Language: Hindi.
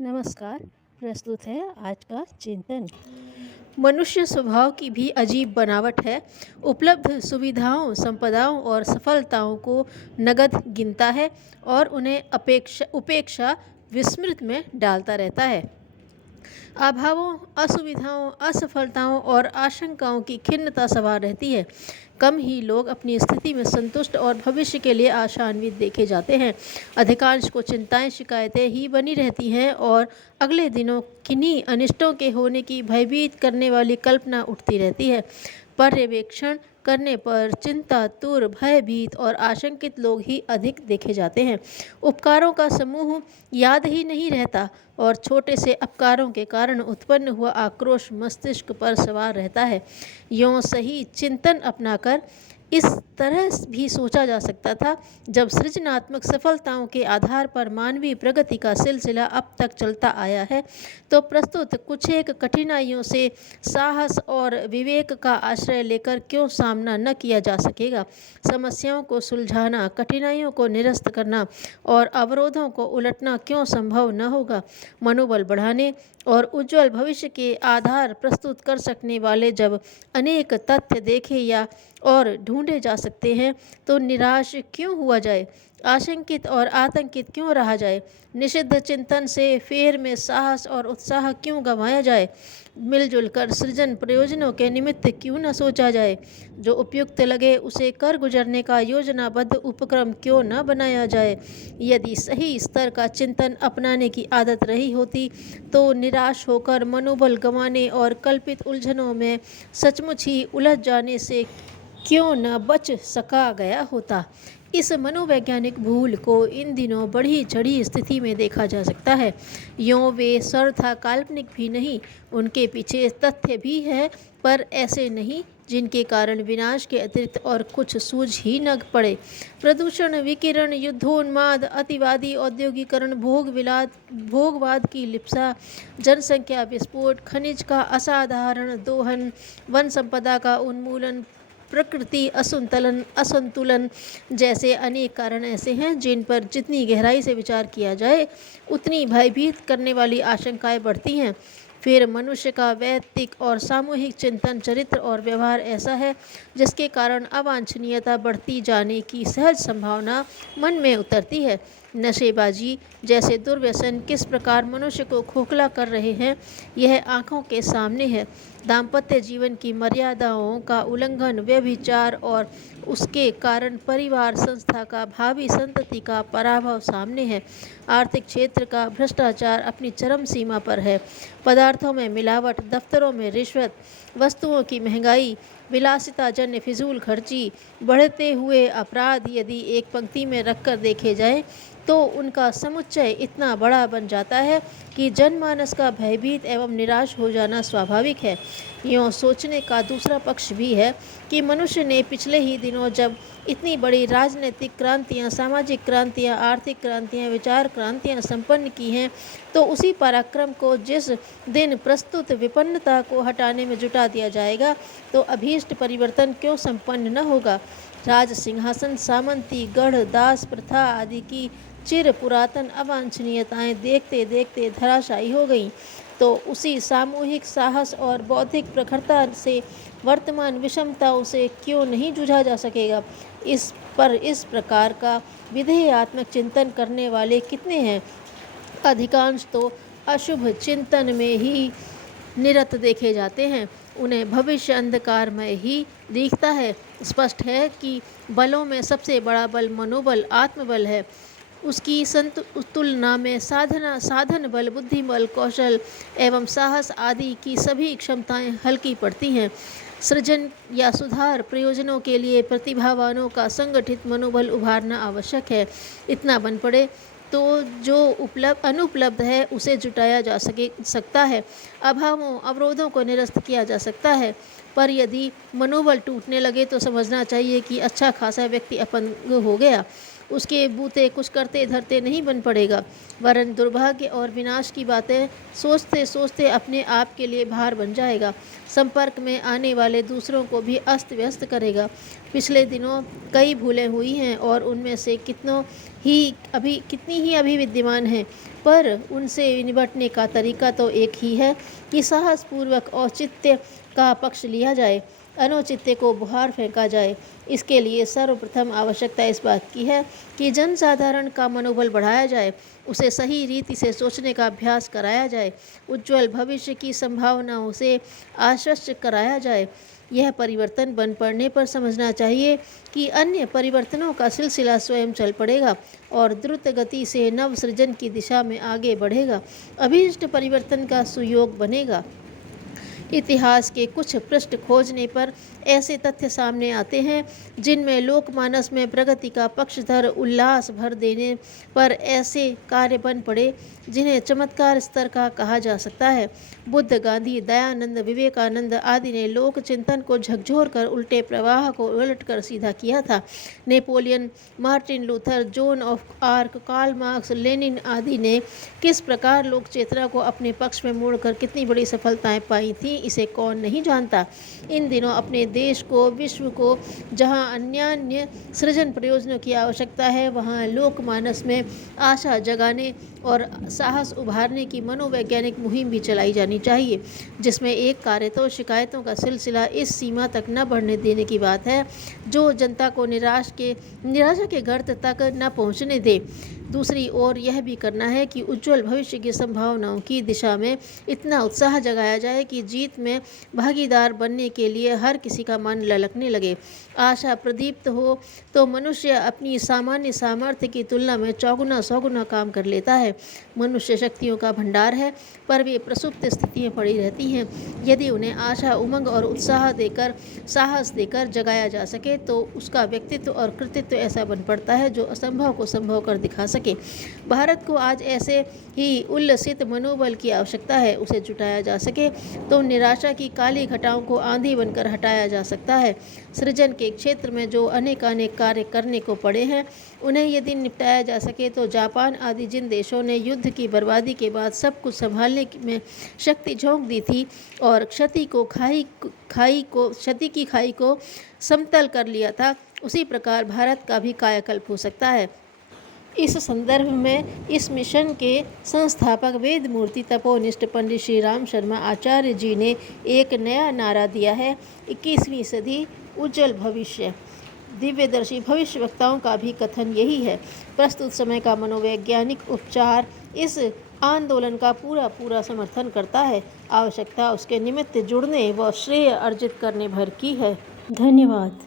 नमस्कार। प्रस्तुत है आज का चिंतन। मनुष्य स्वभाव की भी अजीब बनावट है। उपलब्ध सुविधाओं, संपदाओं और सफलताओं को नगद गिनता है और उन्हें उपेक्षा विस्मृत में डालता रहता है। अभावों, असुविधाओं, असफलताओं और आशंकाओं की खिन्नता सवार रहती है। कम ही लोग अपनी स्थिति में संतुष्ट और भविष्य के लिए आशान्वित देखे जाते हैं। अधिकांश को चिंताएं, शिकायतें ही बनी रहती हैं और अगले दिनों किन्हीं अनिष्टों के होने की भयभीत करने वाली कल्पना उठती रहती है। पर्यवेक्षण करने पर चिंतातुर, भयभीत और आशंकित लोग ही अधिक देखे जाते हैं। उपकारों का समूह याद ही नहीं रहता और छोटे से अपकारों के कारण उत्पन्न हुआ आक्रोश मस्तिष्क पर सवार रहता है। यों सही चिंतन अपनाकर इस तरह भी सोचा जा सकता था, जब सृजनात्मक सफलताओं के आधार पर मानवीय प्रगति का सिलसिला अब तक चलता आया है, तो प्रस्तुत कुछ एक कठिनाइयों से साहस और विवेक का आश्रय लेकर क्यों सामना न किया जा सकेगा। समस्याओं को सुलझाना, कठिनाइयों को निरस्त करना और अवरोधों को उलटना क्यों संभव न होगा। मनोबल बढ़ाने और उज्जवल भविष्य के आधार प्रस्तुत कर सकने वाले जब अनेक तथ्य देखे या और ढूंढे जा सकते हैं, तो निराश क्यों हुआ जाए, आशंकित और आतंकित क्यों रहा जाए। निषिद्ध चिंतन से फेर में साहस और उत्साह क्यों गंवाया जाए। मिलजुल कर सृजन प्रयोजनों के निमित्त क्यों न सोचा जाए। जो उपयुक्त लगे उसे कर गुजरने का योजनाबद्ध उपक्रम क्यों न बनाया जाए। यदि सही स्तर का चिंतन अपनाने की आदत रही होती, तो निराश होकर मनोबल गंवाने और कल्पित उलझनों में सचमुच ही उलझ जाने से क्यों न बच सका गया होता। इस मनोवैज्ञानिक भूल को इन दिनों बढ़ी चढ़ी स्थिति में देखा जा सकता है। यों वे सर्वथा काल्पनिक भी नहीं, उनके पीछे तथ्य भी है, पर ऐसे नहीं जिनके कारण विनाश के अतिरिक्त और कुछ सूझ ही न पड़े। प्रदूषण, विकिरण, युद्धोन्माद, अतिवादी औद्योगिकरण, भोगवाद की लिप्सा, जनसंख्या विस्फोट, खनिज का असाधारण दोहन, वन संपदा का उन्मूलन, प्रकृति असंतुलन जैसे अनेक कारण ऐसे हैं जिन पर जितनी गहराई से विचार किया जाए, उतनी भयभीत करने वाली आशंकाएं बढ़ती हैं। फिर मनुष्य का वैयक्तिक और सामूहिक चिंतन, चरित्र और व्यवहार ऐसा है जिसके कारण अवांछनीयता बढ़ती जाने की सहज संभावना मन में उतरती है। नशेबाजी जैसे दुर्व्यसन किस प्रकार मनुष्य को खोखला कर रहे हैं, यह आंखों के सामने है। दाम्पत्य जीवन की मर्यादाओं का उल्लंघन, व्यभिचार और उसके कारण परिवार संस्था का, भावी संतति का पराभव सामने है। आर्थिक क्षेत्र का भ्रष्टाचार अपनी चरम सीमा पर है। पदार्थों में मिलावट, दफ्तरों में रिश्वत, वस्तुओं की महंगाई, विलासिताजन्य फिजूल खर्ची, बढ़ते हुए अपराध यदि एक पंक्ति में रखकर देखे जाए, तो उनका समुच्चय इतना बड़ा बन जाता है कि जनमानस का भयभीत एवं निराश हो जाना स्वाभाविक है। यों सोचने का दूसरा पक्ष भी है कि मनुष्य ने पिछले ही दिनों जब इतनी बड़ी राजनीतिक क्रांतियाँ, सामाजिक क्रांतियाँ, आर्थिक क्रांतियाँ, विचार क्रांतियाँ संपन्न की हैं, तो उसी पराक्रम को जिस दिन प्रस्तुत विपन्नता को हटाने में जुटा दिया जाएगा, तो अभीष्ट परिवर्तन क्यों संपन्न न होगा। राज सिंहासन, सामंती गढ़, दास प्रथा आदि की चिर पुरातन अवांछनीयताएं देखते देखते धराशायी हो गईं, तो उसी सामूहिक साहस और बौद्धिक प्रखरता से वर्तमान विषमताओं से क्यों नहीं जूझा जा सकेगा। इस प्रकार का विधेयात्मक चिंतन करने वाले कितने हैं। अधिकांश तो अशुभ चिंतन में ही निरत देखे जाते हैं। उन्हें भविष्य अंधकारमय ही दिखता है। स्पष्ट है कि बलों में सबसे बड़ा बल मनोबल, आत्मबल है। उसकी तुलना में साधन बल, बुद्धि बल, कौशल एवं साहस आदि की सभी क्षमताएं हल्की पड़ती हैं। सृजन या सुधार प्रयोजनों के लिए प्रतिभावानों का संगठित मनोबल उभारना आवश्यक है। इतना बन पड़े तो जो अनुपलब्ध है उसे जुटाया जा सकता है, अभावों, अवरोधों को निरस्त किया जा सकता है। पर यदि मनोबल टूटने लगे तो समझना चाहिए कि अच्छा खासा व्यक्ति अपंग हो गया। उसके बूते कुछ करते धरते नहीं बन पड़ेगा, वरन दुर्भाग्य और विनाश की बातें सोचते सोचते अपने आप के लिए भार बन जाएगा। संपर्क में आने वाले दूसरों को भी अस्त व्यस्त करेगा। पिछले दिनों कई भूलें हुई हैं और उनमें से कितनी ही अभी विद्यमान हैं, पर उनसे निपटने का तरीका तो एक ही है कि साहसपूर्वक औचित्य का पक्ष लिया जाए, अनौचित्य को बाहर फेंका जाए। इसके लिए सर्वप्रथम आवश्यकता इस बात की है कि जनसाधारण का मनोबल बढ़ाया जाए, उसे सही रीति से सोचने का अभ्यास कराया जाए, उज्ज्वल भविष्य की संभावनाओं से आश्वस्त कराया जाए। यह परिवर्तन बन पड़ने पर समझना चाहिए कि अन्य परिवर्तनों का सिलसिला स्वयं चल पड़ेगा और द्रुत गति से नव सृजन की दिशा में आगे बढ़ेगा। अभीष्ट परिवर्तन का सुयोग बनेगा। इतिहास के कुछ पृष्ठ खोजने पर ऐसे तथ्य सामने आते हैं जिनमें लोकमानस में प्रगति का पक्षधर उल्लास भर देने पर ऐसे कार्य बन पड़े जिन्हें चमत्कार स्तर का कहा जा सकता है। बुद्ध, गांधी, दयानंद, विवेकानंद आदि ने लोक चिंतन को झकझोर कर उल्टे प्रवाह को उलट कर सीधा किया था। Napoleon, Martin Luther, Joan of Arc, Karl Marx, Lenin आदि ने किस प्रकार लोक चेतना को अपने पक्ष में मोड़कर कितनी बड़ी सफलताएं पाई थी, इसे कौन नहीं जानता। इन दिनों अपने देश को, विश्व को जहां अन्यान्य सृजन प्रयोजनों की आवश्यकता है, वहां लोकमानस में आशा जगाने और साहस उभारने की मनोवैज्ञानिक मुहिम भी चलाई जानी चाहिए, जिसमें एक कार्य तो शिकायतों का सिलसिला इस सीमा तक न बढ़ने देने की बात है जो जनता को निराशा के गर्त तक न पहुंचने दे। दूसरी ओर यह भी करना है कि उज्ज्वल भविष्य की संभावनाओं की दिशा में इतना उत्साह जगाया जाए कि जीत में भागीदार बनने के लिए हर किसी का मन ललकने लगे। आशा प्रदीप्त हो तो मनुष्य अपनी सामान्य सामर्थ्य की तुलना में चौगुना सौगुना काम कर लेता है। मनुष्य शक्तियों का भंडार है, पर वे प्रसुप्त स्थितियाँ पड़ी रहती हैं। यदि उन्हें आशा, उमंग और उत्साह देकर, साहस देकर जगाया जा सके तो उसका व्यक्तित्व और कृतित्व ऐसा बन पड़ता है जो असंभव को संभव कर दिखा सके। भारत को आज ऐसे ही उल्लसित मनोबल की आवश्यकता है। उसे जुटाया जा सके तो निराशा की काली घटाओं को आंधी बनकर हटाया जा सकता है। सृजन के क्षेत्र में जो अनेक कार्य करने को पड़े हैं, उन्हें यदि निपटाया जा सके तो जापान आदि जिन देशों ने युद्ध की बर्बादी के बाद सब कुछ संभालने में शक्ति झोंक दी थी और क्षति की खाई को समतल कर लिया था, उसी प्रकार भारत का भी कायाकल्प हो सकता है। इस संदर्भ में इस मिशन के संस्थापक वेदमूर्ति तपोनिष्ठ पंडित श्री राम शर्मा आचार्य जी ने एक नया नारा दिया है, 21वीं सदी उज्जवल भविष्य। दिव्यदर्शी भविष्यवक्ताओं का भी कथन यही है। प्रस्तुत समय का मनोवैज्ञानिक उपचार इस आंदोलन का पूरा समर्थन करता है। आवश्यकता उसके निमित्त जुड़ने व श्रेय अर्जित करने भर की है। धन्यवाद।